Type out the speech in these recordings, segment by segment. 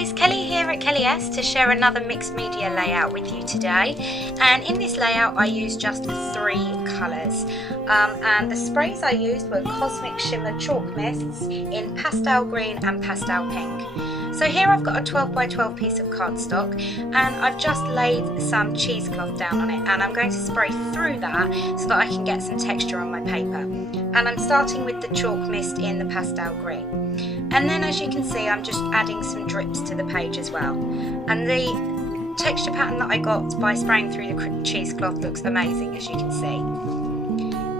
guys, Kelly here at Kelly S to share another mixed media layout with you today. And in this layout I used just 3 colours, and the sprays I used were Cosmic Shimmer Chalk Mists in Pastel Green and Pastel Pink. So here I've got a 12 by 12 piece of cardstock, and I've just laid some cheesecloth down on it, and I'm going to spray through that so that I can get some texture on my paper. And I'm starting with the chalk mist in the pastel green. And then, as you can see, I'm just adding some drips to the page as well. And the texture pattern that I got by spraying through the cheesecloth looks amazing, as you can see.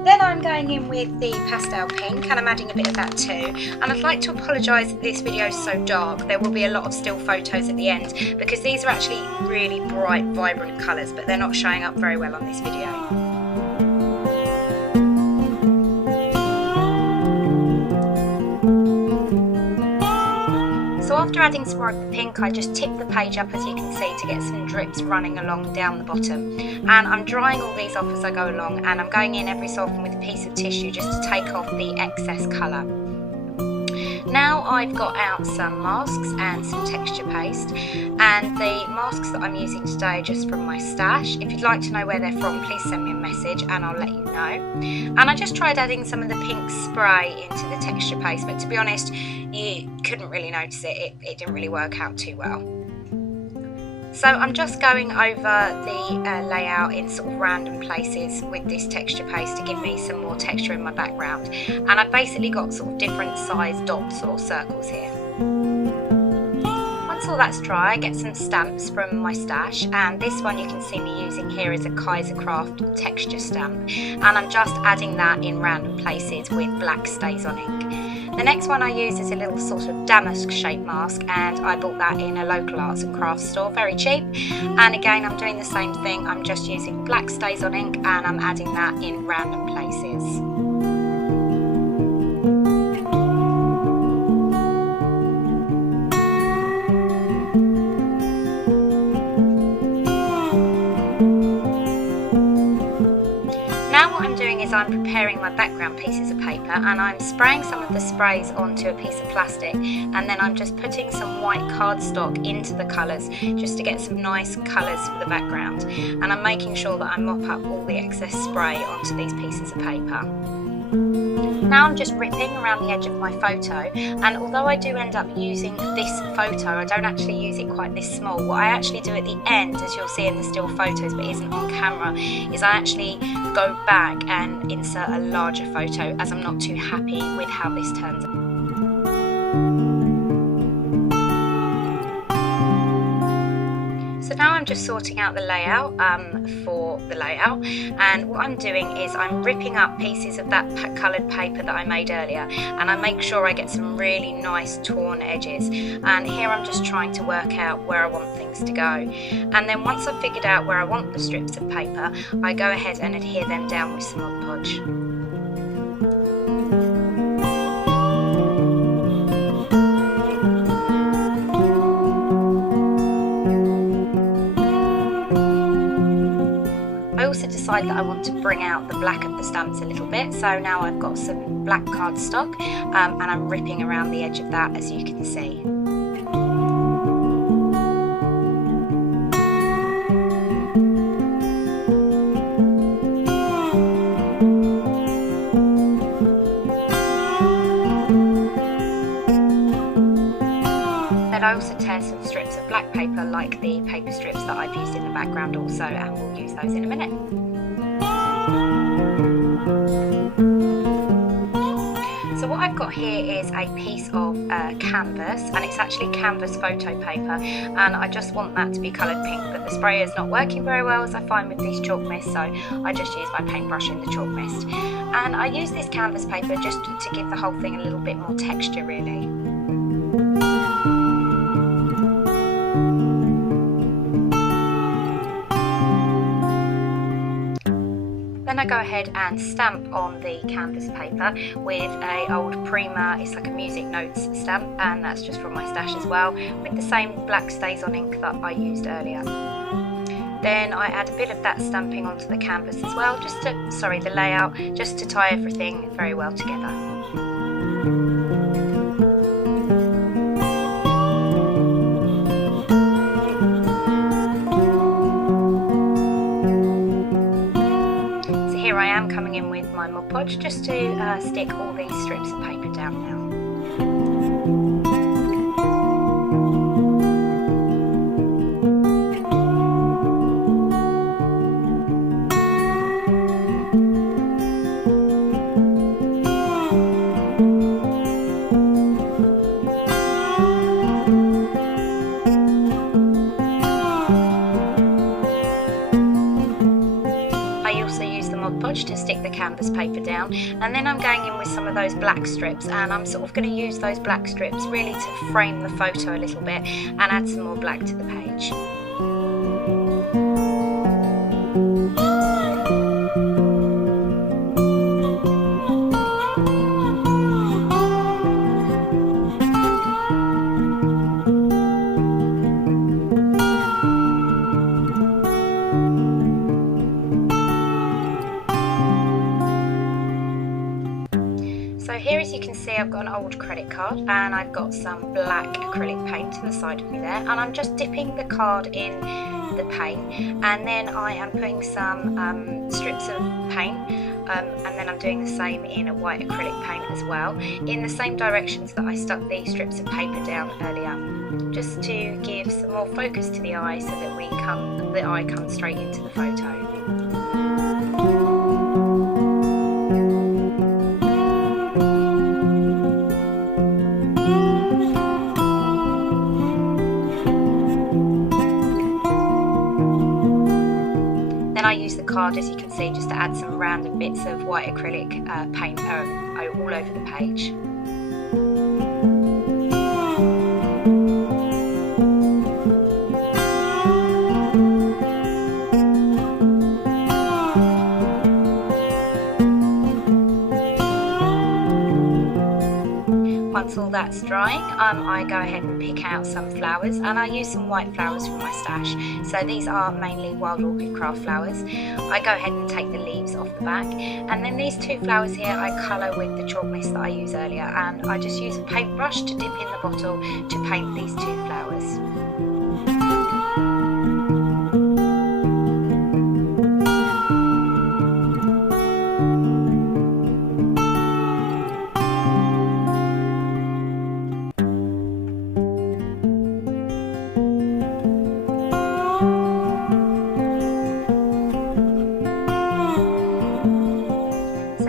Then I'm going in with the pastel pink, and I'm adding a bit of that too. And I'd like to apologise that this video is so dark. There will be a lot of still photos at the end because these are actually really bright, vibrant colours, but they're not showing up very well on this video. So after adding some more of the pink, I just tip the page up, as you can see, to get some drips running along down the bottom. And I'm drying all these off as I go along, and I'm going in every so often with a piece of tissue just to take off the excess colour. Now I've got out some masks and some texture paste, and the masks that I'm using today are just from my stash. If you'd like to know where they're from, please send me a message and I'll let you know. And I just tried adding some of the pink spray into the texture paste, but to be honest, you couldn't really notice it. It didn't really work out too well. So I'm just going over the layout in sort of random places with this texture paste to give me some more texture in my background. And I've basically got sort of different size dots or circles here. Once all that's dry, I get some stamps from my stash, and this one you can see me using here is a Kaisercraft texture stamp, and I'm just adding that in random places with black StazOn ink. The next one I use is a little sort of damask shaped mask, and I bought that in a local arts and crafts store, very cheap. And again, I'm doing the same thing. I'm just using black StazOn ink and I'm adding that in random places. I'm preparing my background pieces of paper, and I'm spraying some of the sprays onto a piece of plastic, and then I'm just putting some white cardstock into the colours just to get some nice colours for the background. And I'm making sure that I mop up all the excess spray onto these pieces of paper. Now I'm just ripping around the edge of my photo, and although I do end up using this photo, I don't actually use it quite this small. What I actually do at the end, as you'll see in the still photos but isn't on camera, is I actually go back and insert a larger photo, as I'm not too happy with how this turns out. So now I'm just sorting out the layout for the layout, and what I'm doing is I'm ripping up pieces of that coloured paper that I made earlier, and I make sure I get some really nice torn edges. And here I'm just trying to work out where I want things to go. And then once I've figured out where I want the strips of paper, I go ahead and adhere them down with some Mod Podge. I also decided that I want to bring out the black of the stamps a little bit, so now I've got some black cardstock, and I'm ripping around the edge of that, as you can see. I also tear some strips of black paper, like the paper strips that I've used in the background also, and we'll use those in a minute. So what I've got here is a piece of canvas, and it's actually canvas photo paper, and I just want that to be coloured pink, but the sprayer is not working very well, as I find with these chalk mists, so I just use my paintbrush in the chalk mist. And I use this canvas paper just to give the whole thing a little bit more texture, really. Then I go ahead and stamp on the canvas paper with a old Prima, it's like a music notes stamp, and that's just from my stash as well, with the same black StazOn ink that I used earlier. Then I add a bit of that stamping onto the canvas as well, the layout, just to tie everything very well together. coming in with my Mod Podge just to stick all these strips of paper down now. To stick the canvas paper down, and then I'm going in with some of those black strips, and I'm sort of going to use those black strips really to frame the photo a little bit and add some more black to the page. So here, as you can see, I've got an old credit card and I've got some black acrylic paint to the side of me there, and I'm just dipping the card in the paint, and then I am putting some strips of paint and then I'm doing the same in a white acrylic paint as well, in the same directions that I stuck the strips of paper down earlier, just to give some more focus to the eye so that the eye comes straight into the photo. Then I use the card, as you can see, just to add some random bits of white acrylic paint all over the page. Once all that's drying, I go ahead and pick out some flowers, and I use some white flowers from my stash. So these are mainly wild orchid craft flowers. I go ahead and take the leaves off the back, and then these two flowers here I colour with the chalk mist that I used earlier, and I just use a paintbrush to dip in the bottle to paint these two flowers.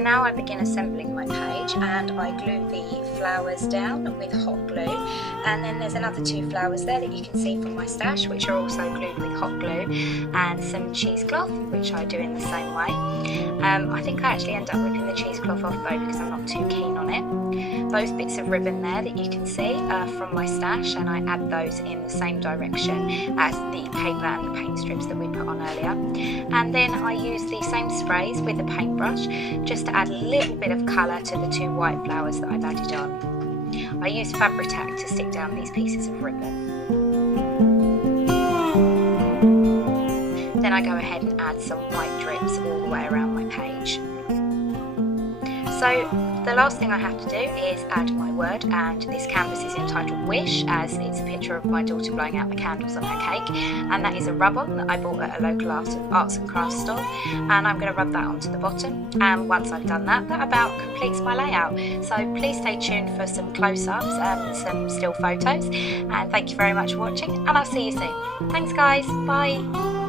Now I begin assembling my page, and I glue the flowers down with hot glue, and then there's another two flowers there that you can see from my stash, which are also glued with hot glue, and some cheesecloth, which I do in the same way. I think I actually end up ripping the cheesecloth off though, because I'm not too keen on it. Those bits of ribbon there that you can see are from my stash, and I add those in the same direction as the paper and the paint strips that we put on earlier. And then I use the same sprays with a paintbrush just to add a little bit of colour to the two white flowers that I've added on. I use Fabri-Tac to stick down these pieces of ribbon. Then I go ahead and add some white drips all the way around my page. So the last thing I have to do is add my word, and this canvas is entitled Wish, as it's a picture of my daughter blowing out the candles on her cake, and that is a rub-on that I bought at a local arts and crafts store, and I'm going to rub that onto the bottom. And once I've done that, that about completes my layout. So please stay tuned for some close-ups and some still photos, and thank you very much for watching, and I'll see you soon. Thanks guys, bye!